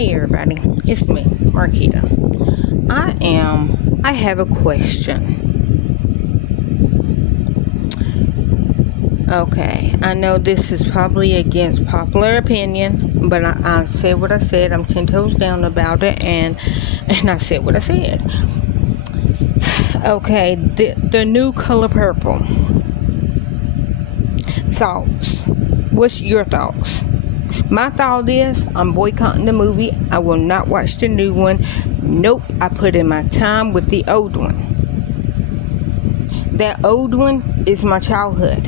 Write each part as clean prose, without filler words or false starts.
Hey everybody, it's me, Marquita. I have a question. Okay, I know this is probably against popular opinion, but I said what I said. I'm 10 toes down about it, and I said what I said. Okay, the new Color Purple. Thoughts. What's your thoughts? My thought is I'm boycotting the movie. I will not watch the new one. Nope, I put in my time with the old one. That old one is my childhood.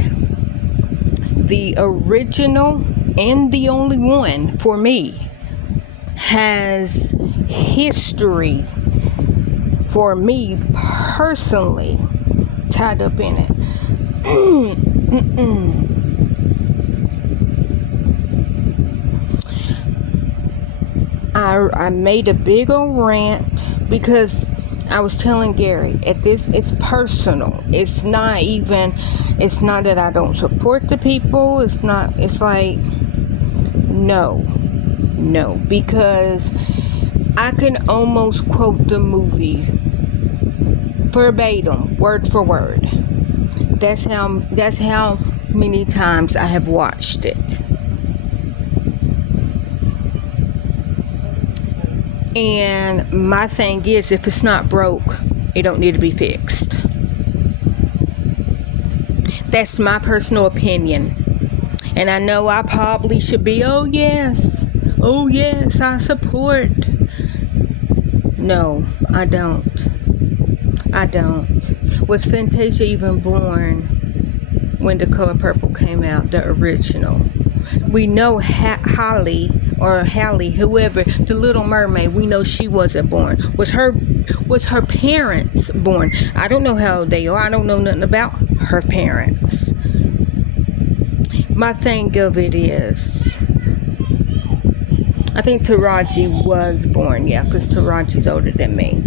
The original and the only one for me has history for me personally tied up in it. I made a big old rant because I was telling Gary, it's personal. It's not that I don't support the people. It's like, no, because I can almost quote the movie verbatim, word for word. That's how many times I have watched it. And my thing is, if it's not broke, it don't need to be fixed. That's my personal opinion. And I know I probably should be, oh yes, I support. No, I don't. Was Fantasia even born when The Color Purple came out, the original? We know Halle, whoever, the Little Mermaid, we know she wasn't born. Was her parents born? I don't know how old they are. I don't know nothing about her parents. My thing of it is, I think Taraji was born, yeah, because Taraji's older than me.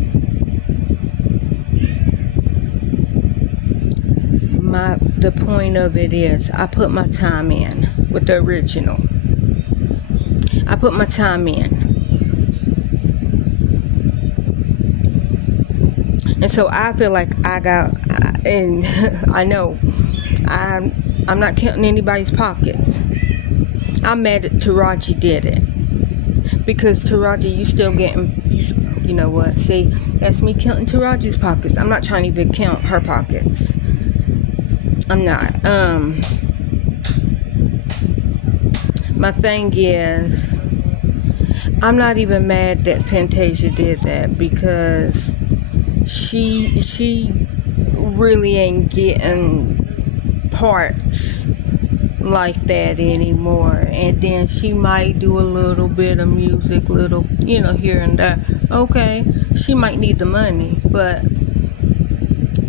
The point of it is, I put my time in with the original. I put my time in. And so I feel like and I know, I'm not counting anybody's pockets. I'm mad that Taraji did it. Because Taraji, you still getting, you know what, see, that's me counting Taraji's pockets. I'm not trying to even count her pockets. I'm not. My thing is, I'm not even mad that Fantasia did that, because she really ain't getting parts like that anymore. And then she might do a little bit of music, here and there. Okay, she might need the money, but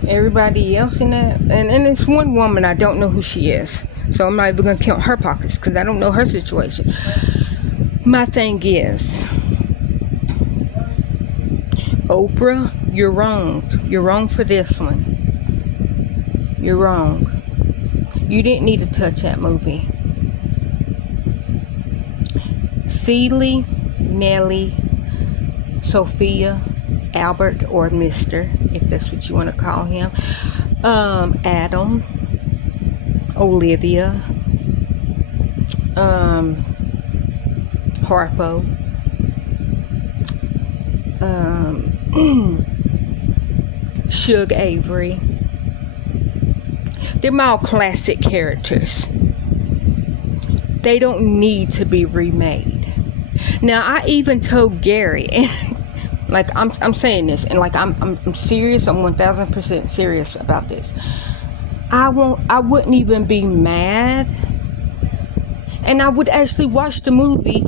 everybody else in that, and it's one woman, I don't know who she is, so I'm not even going to count her pockets because I don't know her situation. My thing is, Oprah, you're wrong for this one. You're wrong. You didn't need to touch that movie. Celie, Nelly, Sophia, Albert, or Mr., if that's what you want to call him, Adam, Olivia, Harpo, Suge Avery. They're all classic characters. They don't need to be remade. Now, I even told Gary, like, I'm saying this, and like I'm serious. I'm 1000% serious about this. I wouldn't even be mad, and I would actually watch the movie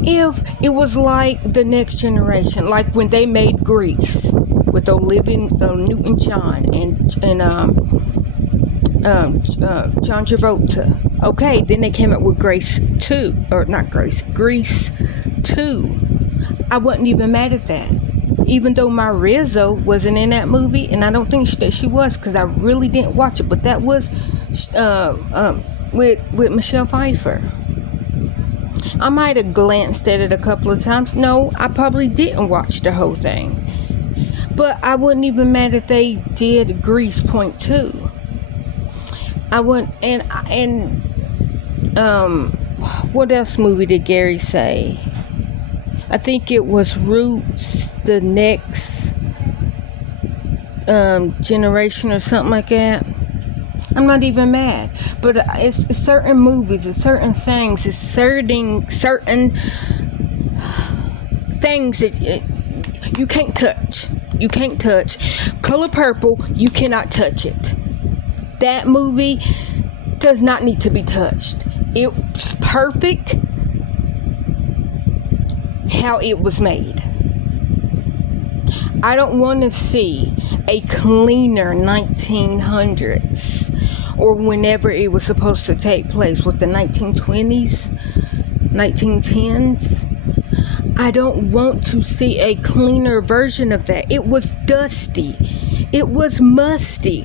if it was like The Next Generation, like when they made Grease with Olivia Newton-John and John Travolta. Okay, then they came up with Grease 2, Grease 2. I wasn't even mad at that, even though my Rizzo wasn't in that movie, and I don't think that she was, because I really didn't watch it. But that was with Michelle Pfeiffer. I might have glanced at it a couple of times. No, I probably didn't watch the whole thing. But I wasn't even mad that they did Grease Point 2. I wouldn't, and what else movie did Gary say? I think it was Roots, the next generation or something like that. I'm not even mad, but it's certain movies, it's certain things, it's certain things that you can't touch. You can't touch. Color Purple, you cannot touch it. That movie does not need to be touched. It's perfect how it was made. I don't want to see a cleaner 1900s or whenever it was supposed to take place, with the 1920s, 1910s. I don't want to see a cleaner version of that. It was dusty. It was musty.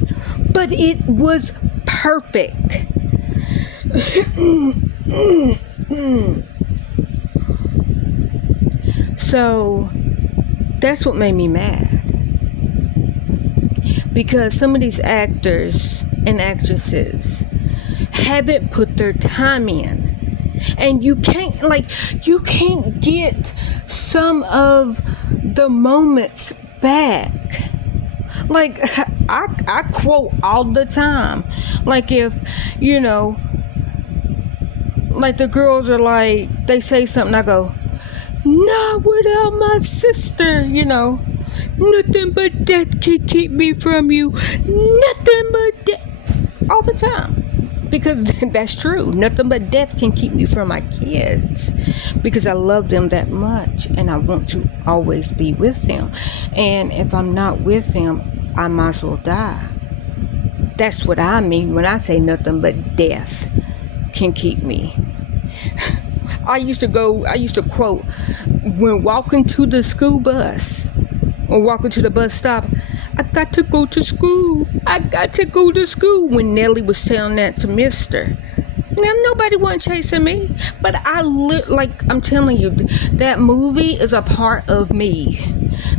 But it was perfect. So, that's what made me mad. Because some of these actors and actresses haven't put their time in. And you can't get some of the moments back. Like, I quote all the time. Like, if, like the girls are like, they say something, I go, not without my sister, Nothing but death can keep me from you. Nothing but death. All the time. Because that's true. Nothing but death can keep me from my kids. Because I love them that much. And I want to always be with them. And if I'm not with them, I might as well die. That's what I mean when I say nothing but death can keep me. I used to quote, when walking to the school bus, or walking to the bus stop, I got to go to school. I got to go to school. When Nellie was telling that to Mister. Now, nobody wasn't chasing me. But I'm telling you, that movie is a part of me.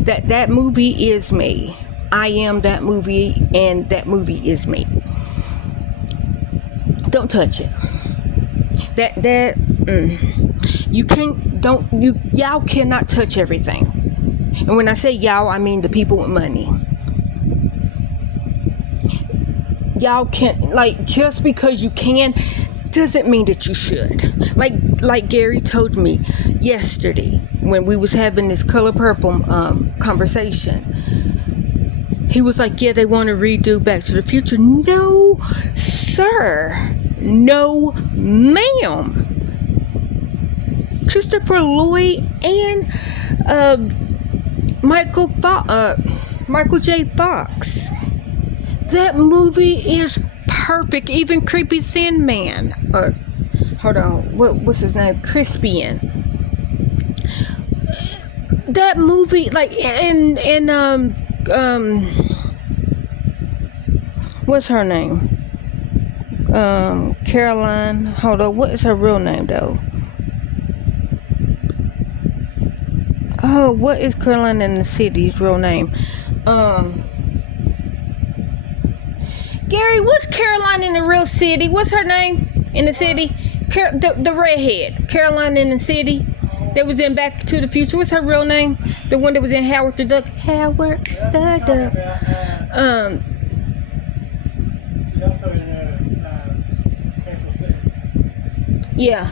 That movie is me. I am that movie, and that movie is me. Don't touch it. Y'all cannot touch everything. And when I say y'all, I mean the people with money. Y'all can't, just because you can doesn't mean that you should. Like Gary told me yesterday when we was having this Color Purple conversation. He was like, yeah, they want to redo Back to the Future. No, sir. No, ma'am. Christopher Lloyd and Michael J. Fox. That movie is perfect. Even Creepy Thin Man. Hold on. What's his name? Crispian. That movie, what's her name? Caroline. Hold on. What is her real name though? Oh, what is Caroline in the City's real name? Gary, what's Caroline in the real city? What's her name in the city? The redhead. Caroline in the City. That was in Back to the Future. What's her real name? The one that was in Howard the Duck. Howard the Duck. Yeah.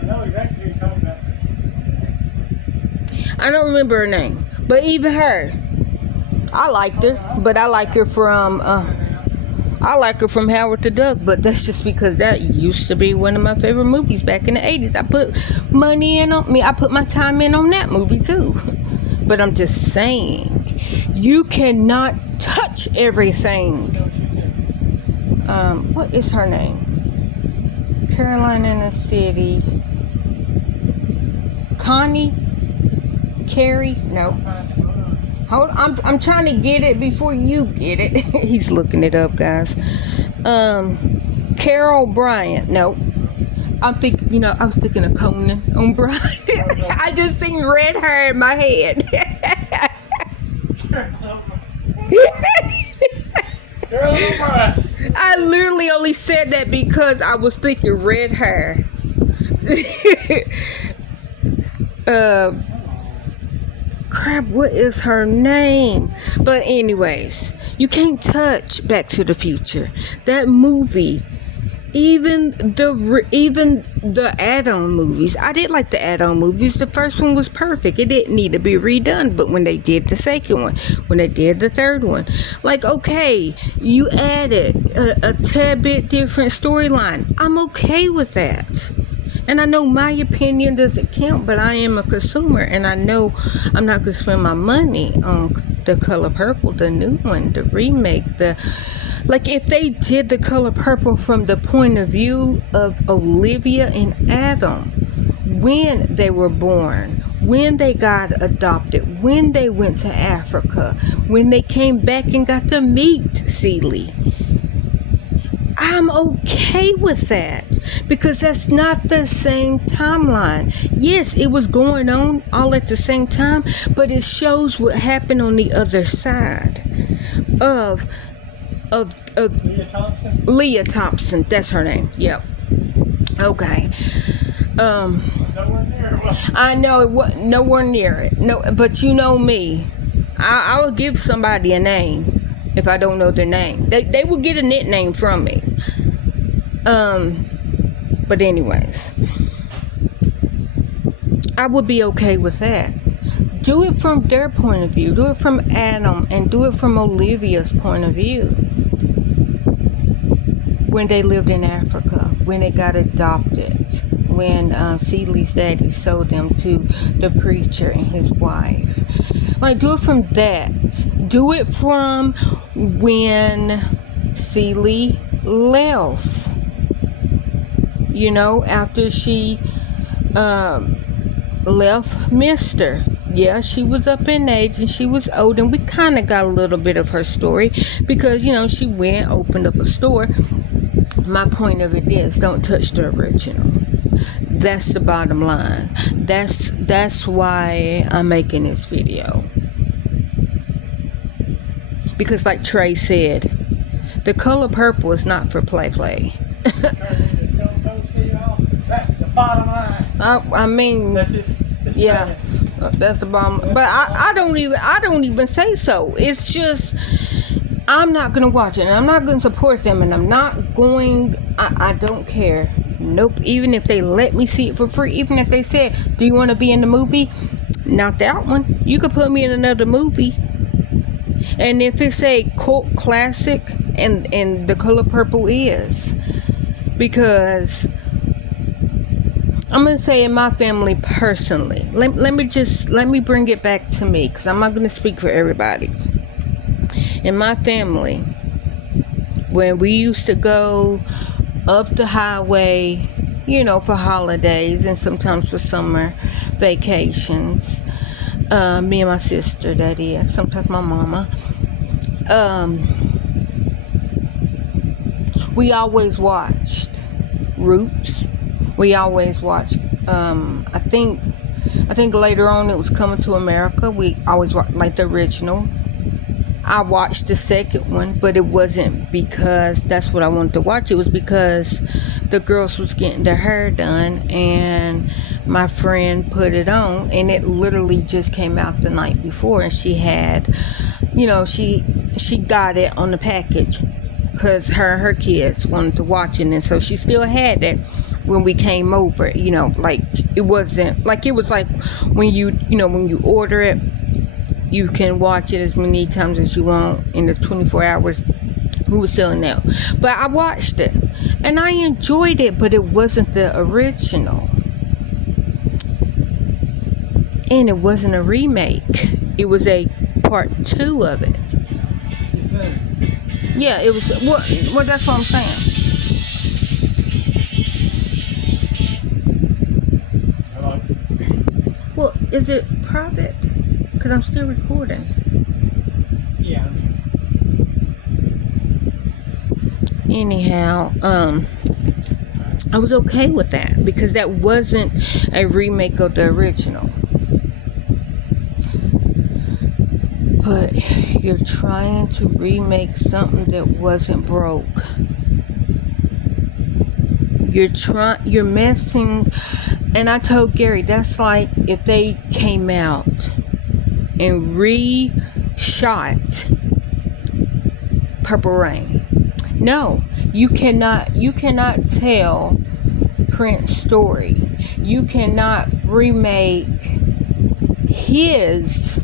I know exactly who you're talking about. I don't remember her name, but even her, I liked her. But I like her from Howard the Duck. But that's just because that used to be one of my favorite movies back in the 80s. I put money in on me. I put my time in on that movie too. But I'm just saying, you cannot touch everything. What is her name? Caroline in the City. Connie? Carrie? No. Hold on. I'm trying to get it before you get it. He's looking it up, guys. Carol Bryant. No. I'm thinking, you know, I was thinking of Conan O'Brien. I just seen red hair in my head. Girl, O'Brien. I literally only said that because I was thinking red hair. Crap, what is her name? But anyways, you can't touch Back to the Future. That movie, even the add-on movies. I did like the add-on movies. The first one was perfect. It didn't need to be redone. But when they did the second one, when they did the third one, like, okay, you added a tad bit different storyline. I'm okay with that. And I know my opinion doesn't count, but I am a consumer, and I know I'm not going to spend my money on The Color Purple, the new one, the remake. Like, if they did The Color Purple from the point of view of Olivia and Adam, when they were born, when they got adopted, when they went to Africa, when they came back and got to meet Celie, I'm okay with that, because that's not the same timeline. Yes, it was going on all at the same time, but it shows what happened on the other side of Leah Thompson. Leah Thompson. That's her name. Yep. Okay. Nowhere near it. Was. I know it was nowhere near it. No, but you know me. I will give somebody a name if I don't know their name. They will get a nickname from me. But anyways, I would be okay with that. Do it from their point of view. Do it from Adam, and do it from Olivia's point of view. When they lived in Africa, when they got adopted, when Celie's daddy sold them to the preacher and his wife. Like, do it from that. Do it from when Celie left. You know, after she left Mister. Yeah, she was up in age and she was old, and we kind of got a little bit of her story because, you know, she went, opened up a store. My point of it is, don't touch the original. That's the bottom line. That's why I'm making this video. Because like Trey said, The Color Purple is not for play. That's the bottom line. I mean, That's it. yeah, that's the bottom. But I don't even say so. It's just, I'm not gonna watch it, and I'm not gonna support them, and I'm not going. I don't care. Nope. Even if they let me see it for free, even if they said, "Do you want to be in the movie?" Not that one. You could put me in another movie. And if it's a cult classic, and The Color Purple is, because I'm going to say in my family personally, let me bring it back to me, because I'm not going to speak for everybody. In my family, when we used to go up the highway, you know, for holidays and sometimes for summer vacations, me and my sister, that is, sometimes my mama, we always watched Roots. We always watched, I think later on it was Coming to America. We always watched, like, the original. I watched the second one, but it wasn't because that's what I wanted to watch. It was because the girls was getting their hair done, and my friend put it on, and it literally just came out the night before, and she had, you know, she got it on the package because her kids wanted to watch it, and so she still had it when we came over. You know, like, it wasn't like, it was like when you order it, you can watch it as many times as you want in the 24 hours we were selling out. But I watched it and I enjoyed it, but it wasn't the original, and it wasn't a remake. It was a part 2 of it. Yeah, it was. Well, that's what I'm saying. Hello? Well, is it private? Because I'm still recording. Yeah. Anyhow, I was okay with that because that wasn't a remake of the original. But you're trying to remake something that wasn't broke. You're messing, and I told Gary, that's like if they came out and re-shot Purple Rain. No, you cannot tell Prince's story. You cannot remake his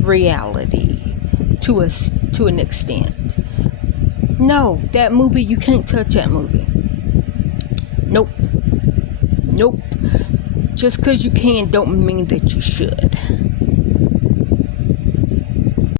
reality to an extent. No, that movie, you can't touch that movie. Nope. Just because you can don't mean that you should.